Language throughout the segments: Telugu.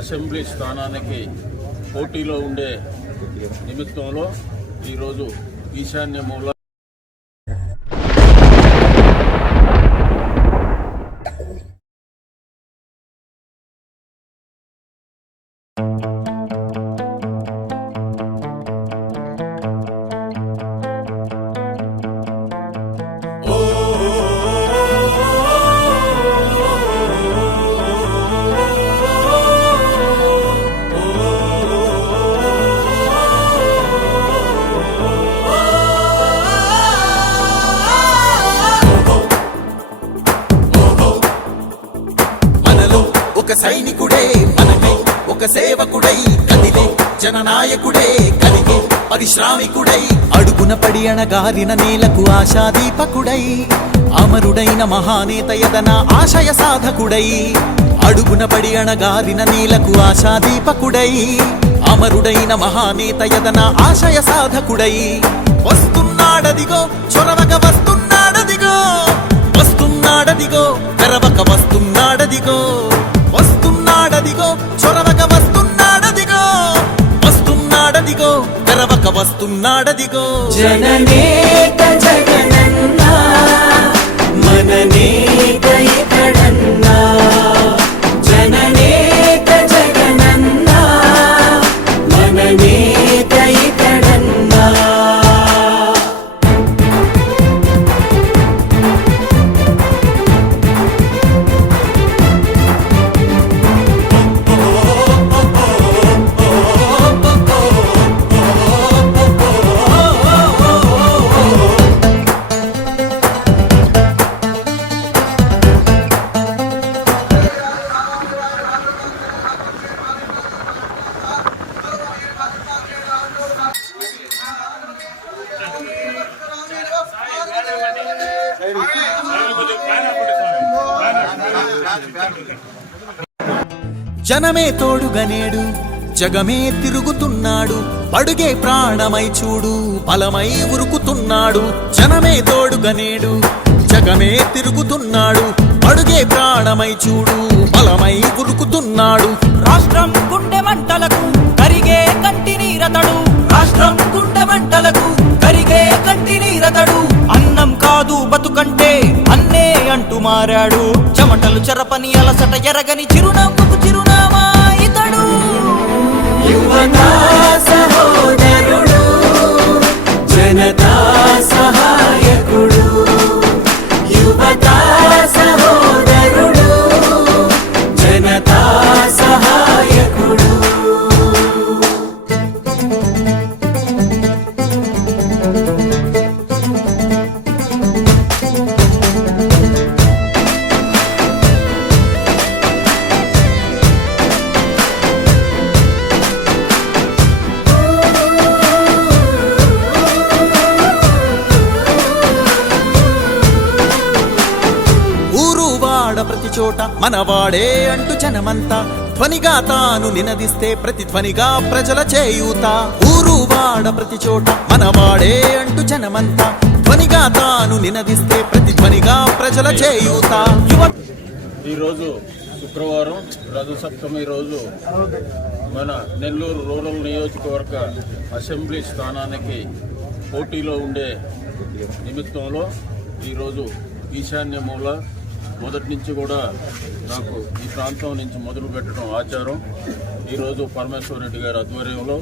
అసెంబ్లీ స్థానానికి పోటీలో ఉండే నిమిత్తంలో ఈరోజు ఈశాన్య మూల ఒక సైనికుడే మనకై ఒక సేవకుడై కదిలే జననాయకుడే కలిగే పరిశ్రామికుడై అడుగున పడి అణగారిన నేలకు ఆశాదీపకుడై అమరుడైన మహానేత యదన ఆశయ సాధకుడై అడుగున పడి అణగారిన నేలకు ఆశాదీపకుడై అమరుడైన మహానేత యదన ఆశయ సాధకుడై వస్తున్నాడదిగో చొరవక వస్తున్నాడదిగో వస్తున్నాడదిగో తెరవక వస్తున్నాడదిగో వస్తున్నాడదిగో చొరవక వస్తున్నాడదిగో వస్తున్నాడదిగో తెరవక వస్తున్నాడదిగో జననేత జగనన్నా మననేత ఇతడన్నా జననేత జగనన్నా మననేత ఇతడన్నా జనమే తోడుగనేడు జగమే తిరుగుతున్నాడు అడుగే ప్రాణమై చూడు బలమై ఉరుకుతున్నాడు జనమే తోడుగనేడు జగమే తిరుగుతున్నాడు అడుగే ప్రాణమై చూడు బలమై ఉరుకుతున్నాడు రాష్ట్రం గుండె మంటలకు కరిగే కంటి నీరతడు రాష్ట్రం గుండె మంటలకు కరిగే కంటి నీరతడు అన్నం కాదు బతుకంటే అన్నే అంటూ మారాడు చెమటలు చెరపని అలసట ఎరగని చిరునవ్వుకు చిరునామా ఇతడు యువతా సహోదరుడు జనతా సహాయకుడు యువతా సహోదరుడు జనతా సహాయకుడు ప్రతి చోట మనవాడే అంటూ జనమంతా ధ్వనిగా తాను నినదిస్తే ప్రతిధ్వనిగా ప్రజల చేయూత ఊరు వాడ ప్రతి చోట మనవాడే అంటూ జనమంతా ధ్వనిగా తాను నినదిస్తే ప్రతిధ్వనిగా ప్రజల చేయూత ఈరోజు శుక్రవారం రథసప్తమి రోజు మన నెల్లూరు రూరల్ నియోజకవర్గ అసెంబ్లీ స్థానానికి పోటీలో ఉండే నిమిత్తంలో ఈరోజు ఈశాన్య మూల మొదటి నుంచి కూడా నాకు ఈ ప్రాంతం నుంచి మొదలు పెట్టడం ఆచారం. ఈరోజు పరమేశ్వర రెడ్డి గారి ఆధ్వర్యంలో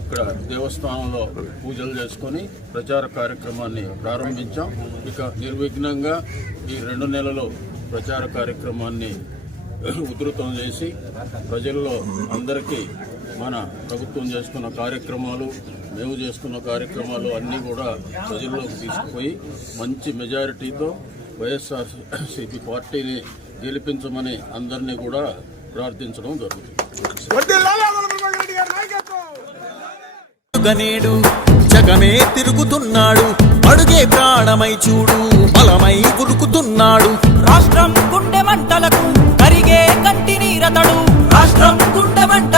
ఇక్కడ దేవస్థానంలో పూజలు చేసుకొని ప్రచార కార్యక్రమాన్ని ప్రారంభించాం. ఇక నిర్విఘ్నంగా ఈ 2 నెలలు ప్రచార కార్యక్రమాన్ని ఉధృతం చేసి ప్రజల్లో అందరికీ మన ప్రభుత్వం చేస్తున్న కార్యక్రమాలు మేము చేస్తున్న కార్యక్రమాలు అన్నీ కూడా ప్రజల్లోకి తీసుకుపోయి మంచి మెజారిటీతో వైఎస్ఆర్సీపీ పార్టీని గెలిపించమని అందరినీ కూడా ప్రార్థించడం జరుగుతుంది. జగమే తిరుగుతున్నాడు అడుగే ప్రాణమై చూడు బలమై ఉరుకుతున్నాడు రాష్ట్రం గుండె మంటలకు కరిగే కంటి నీరతడు రాష్ట్రం గుండె మంటలకు